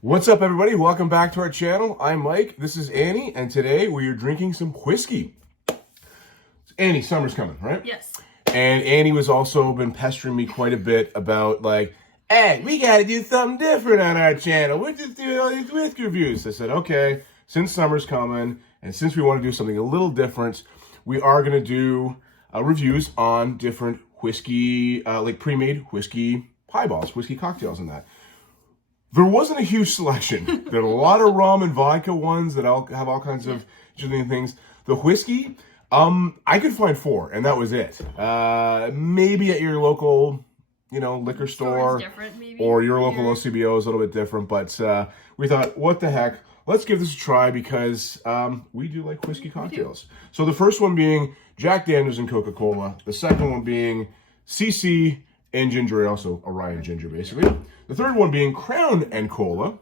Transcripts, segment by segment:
What's up, everybody? Welcome back to our channel. I'm Mike. This is Annie, and today we are drinking some whiskey. Annie, summer's coming, right? Yes. And Annie was also been pestering me quite a bit about like, hey, we got to do something different on our channel. We're just doing all these whiskey reviews. I said, okay, since summer's coming, and since we want to do something a little different, we are going to do reviews on different whiskey, like pre-made whiskey highballs, whiskey cocktails, and that. There wasn't a huge selection. There are a lot of rum and vodka ones that have all kinds of interesting things. The whiskey, I could find 4, and that was it. Maybe at your local, liquor store, or your local OCBO is a little bit different. But we thought, what the heck? Let's give this a try because we do like whiskey cocktails. So the first one being Jack Daniels and Coca-Cola. The second one being CC and ginger ale, so Orion ginger basically. The third one being Crown and Cola.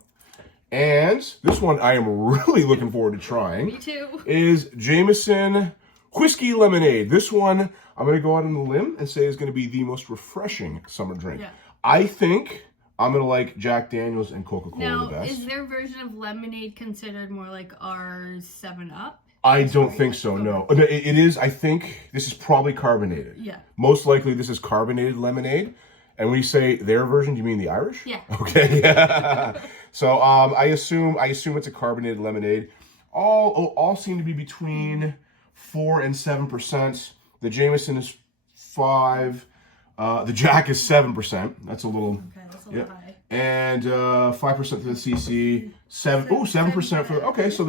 And this one I am really looking forward to trying. Me too. Is Jameson Whisky Lemonade. This one I'm going to go out on the limb and say is going to be the most refreshing summer drink. Yeah. I think I'm going to like Jack Daniels and Coca-Cola the best. Is their version of lemonade considered more like our 7-Up? I don't think so, no. It is, I think, this is probably carbonated. Yeah. Most likely this is carbonated lemonade. And when you say their version, do you mean the Irish? Yeah. Okay, yeah. So I assume it's a carbonated lemonade. All seem to be between 4 and 7%. The Jameson is 5. The Jack is 7%. That's a little... Okay, that's a little high. And 5% for the CC, 7% for okay. So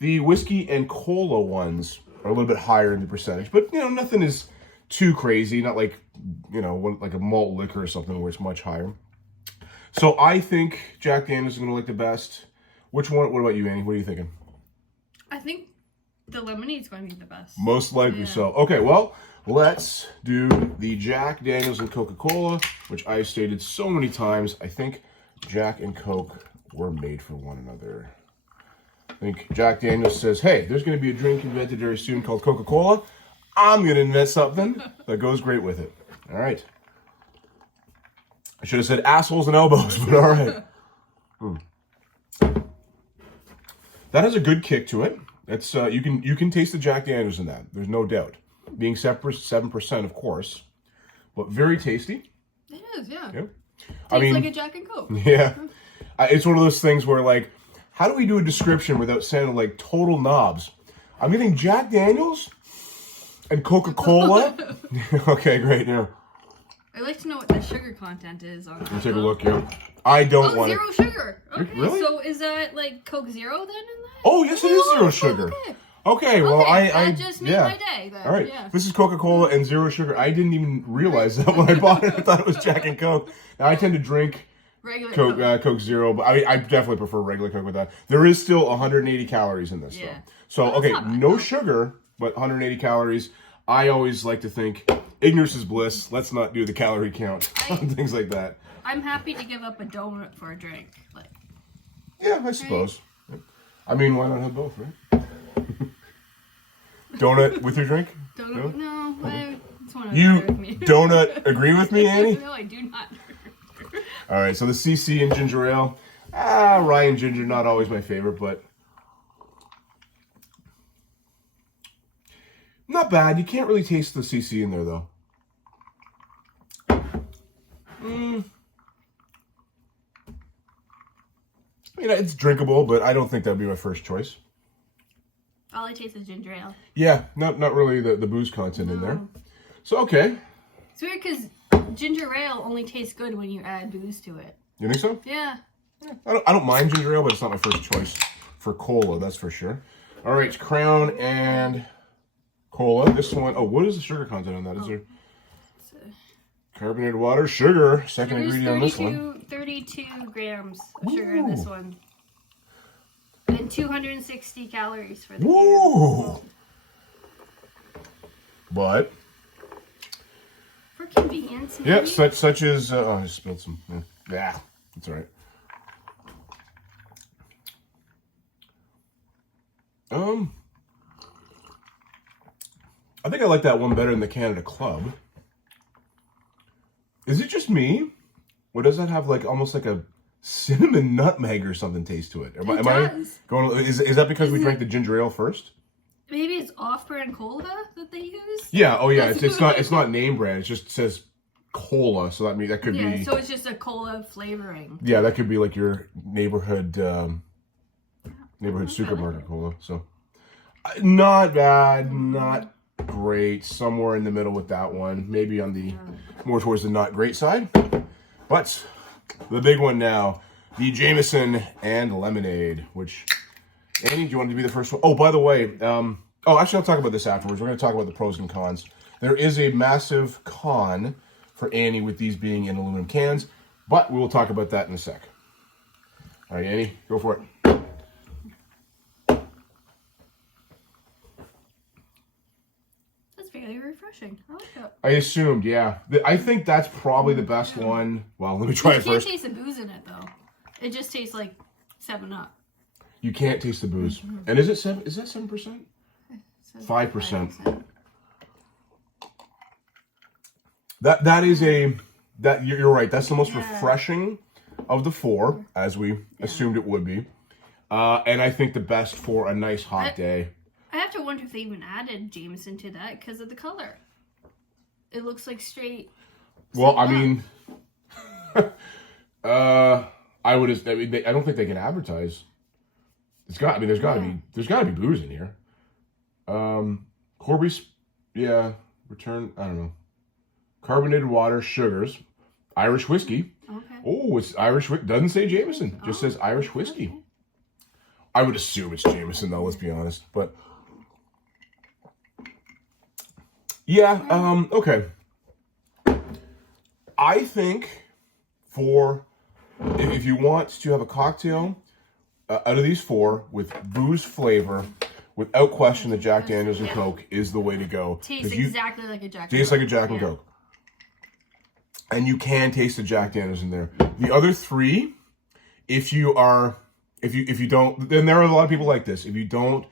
the whiskey and cola ones are a little bit higher in the percentage, but nothing is too crazy. Not like like a malt liquor or something where it's much higher. So I think Jack Daniels is going to like the best. Which one? What about you, Annie? What are you thinking? I think the lemonade's going to be the best. Most likely so. Okay, well, let's do the Jack Daniels and Coca-Cola, which I stated so many times. I think Jack and Coke were made for one another. I think Jack Daniels says, hey, there's going to be a drink invented very soon called Coca-Cola. I'm going to invent something that goes great with it. All right. I should have said assholes and elbows, but all right. That has a good kick to it. It's you can taste the Jack Daniels in that. There's no doubt. Being 7%, of course, but very tasty. It is, yeah. Yeah. Tastes like a Jack and Coke. Yeah. It's one of those things where, like, how do we do a description without sounding like total knobs? I'm getting Jack Daniels and Coca-Cola. Okay, great. Yeah. I'd like to know what the sugar content is on that. Let's take a look here. I don't want zero sugar. Okay, really? so is that like Coke Zero then in that? Oh, yes, it is zero sugar. Okay, well, I just made my day then. All right, yeah. This is Coca-Cola and zero sugar. I didn't even realize that when I bought it. I thought it was Jack and Coke. Now, I tend to drink regular Coke Zero, but I definitely prefer regular Coke with that. There is still 180 calories in this, though. So, okay, no sugar, but 180 calories. I always like to think ignorance is bliss. Let's not do the calorie count on things like that. I'm happy to give up a donut for a drink. Yeah, I suppose. Right. I mean, why not have both, right? Donut with your drink? Donut? No. You donut agree with me, Annie? No, I do not. All right, so the CC and ginger ale. Ryan ginger, not always my favorite, but not bad. You can't really taste the CC in there, though. It's drinkable, but I don't think that would be my first choice. All I taste is ginger ale. Yeah, not really the booze content in there. So, okay. It's weird because ginger ale only tastes good when you add booze to it. You think so? Yeah. I don't mind ginger ale, but it's not my first choice for cola, that's for sure. All right, Crown and Cola. This one, what is the sugar content on that? Is there carbonated water, sugar, second ingredient on this one. 32 grams of sugar in this one. And 260 calories for the Woo! But for convenience, maybe? Yeah, such as I spilled some. Yeah, that's all right. I think I like that one better than the Canada Club. Is it just me? Or does that have like almost like a cinnamon nutmeg or something taste to it. Am It I does. going? Is that because we drank the ginger ale first? Maybe it's off-brand cola that they use. Yeah. Oh yeah. It's not name brand. It just says cola. So that could be. So it's just a cola flavoring. Yeah, that could be like your neighborhood supermarket cola. So not bad, not great. Somewhere in the middle with that one. Maybe on the more towards the not great side. But the big one now, the Jameson and Lemonade, which, Annie, do you want to be the first one? Oh, by the way, actually, I'll talk about this afterwards. We're going to talk about the pros and cons. There is a massive con for Annie with these being in aluminum cans, but we will talk about that in a sec. All right, Annie, go for it. That's very refreshing. I like that. I assumed, yeah. I think that's probably the best one. Well, let me try it first. You can't taste the booze in it, though. It just tastes like 7-Up. You can't taste the booze. And is it 7? Is that 7%? 5%. That is you're right. That's the most refreshing of the four, as we assumed it would be. And I think the best for a nice hot day. I have to wonder if they even added Jameson to that because of the color. It looks like straight. Well, I mean, I don't think they can advertise. There's got to be booze in here. Corby's, return. I don't know. Carbonated water, sugars, Irish whiskey. Okay. Oh, it's Irish. Doesn't say Jameson. Just says Irish whiskey. Okay. I would assume it's Jameson, though. Let's be honest. But yeah. Okay. I think if you want to have a cocktail out of these four with booze flavor, without question, the Jack Daniels and Coke is the way to go. Tastes exactly like a Jack. Tastes like a Jack and Coke. And you can taste the Jack Daniels in there. The other three, if you don't, then there are a lot of people like this. If you don't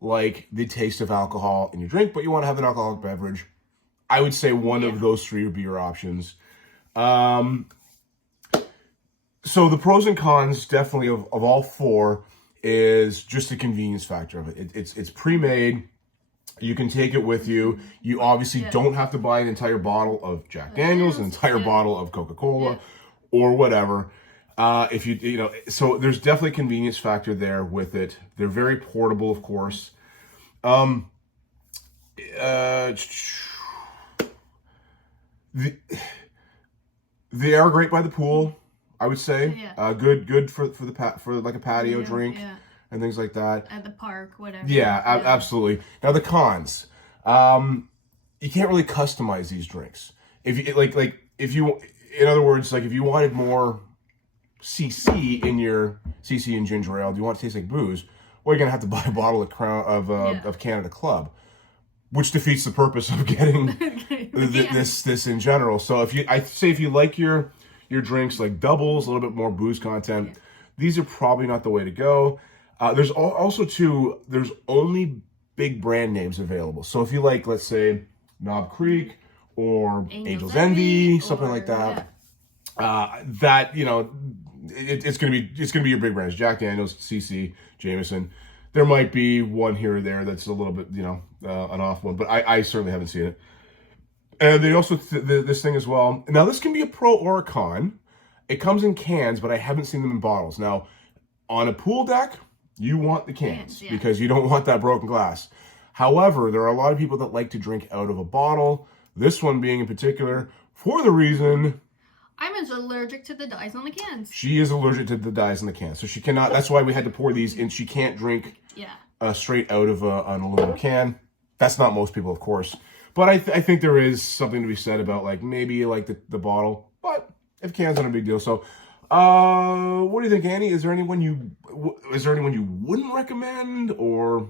like the taste of alcohol in your drink, but you want to have an alcoholic beverage, I would say one of those three would be your options. So the pros and cons, definitely of all four, is just the convenience factor of it. It's pre-made. You can take it with you. You obviously don't have to buy an entire bottle of Jack Daniels, an entire bottle of CocaCola, or whatever. If so there's definitely a convenience factor there with it. They're very portable, of course. They are great by the pool, I would say. Good for like a patio drink. And things like that. At the park, whatever. Yeah, absolutely. Now the cons, you can't really customize these drinks. If you in other words, like if you wanted more CC in ginger ale, do you want it to taste like booze? Well, you're gonna have to buy a bottle of Canada Club, which defeats the purpose of getting this in general. So if you like your drinks like doubles, a little bit more booze content, these are probably not the way to go. There's also there's only big brand names available. So if you like, let's say, Knob Creek or Angel's Envy, something like that, it's gonna be your big brands: Jack Daniels, CC, Jameson. There might be one here or there that's a little bit, an off one, but I certainly haven't seen it. And they also this thing as well. Now this can be a pro or a con. It comes in cans, but I haven't seen them in bottles. Now, on a pool deck, you want the cans because you don't want that broken glass. However, there are a lot of people that like to drink out of a bottle. This one being in particular, for the reason... I'm as allergic to the dyes on the cans. She is allergic to the dyes on the cans. So she cannot... That's why we had to pour these in. She can't drink straight out of an aluminum can. That's not most people, of course. But I think there is something to be said about maybe you like the bottle. But if cans aren't a big deal. So... what do you think, Annie? Is there anyone you wouldn't recommend, or?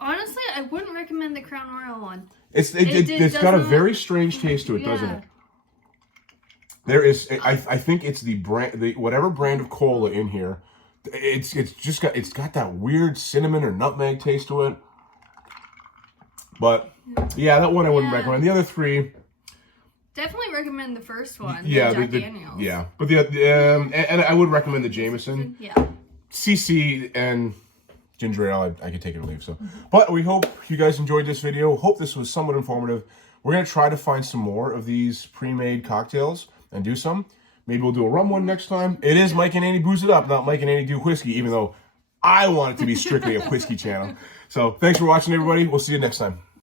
Honestly, I wouldn't recommend the Crown Royal one. It's got a very strange taste to it, doesn't it? There is, I think it's the brand, whatever brand of cola in here. It's got that weird cinnamon or nutmeg taste to it. But yeah, that one I wouldn't recommend. The other three, Definitely recommend the first one. Yeah, the Jack Daniels. Yeah, but and I would recommend the Jameson. Yeah. CC and ginger ale, I could take it or leave. So, but we hope you guys enjoyed this video. Hope this was somewhat informative. We're gonna try to find some more of these pre-made cocktails and do some. Maybe we'll do a rum one next time. It is Mike and Andy Booze It Up, not Mike and Andy Do Whiskey, even though I want it to be strictly a whiskey channel. So, thanks for watching, everybody. We'll see you next time.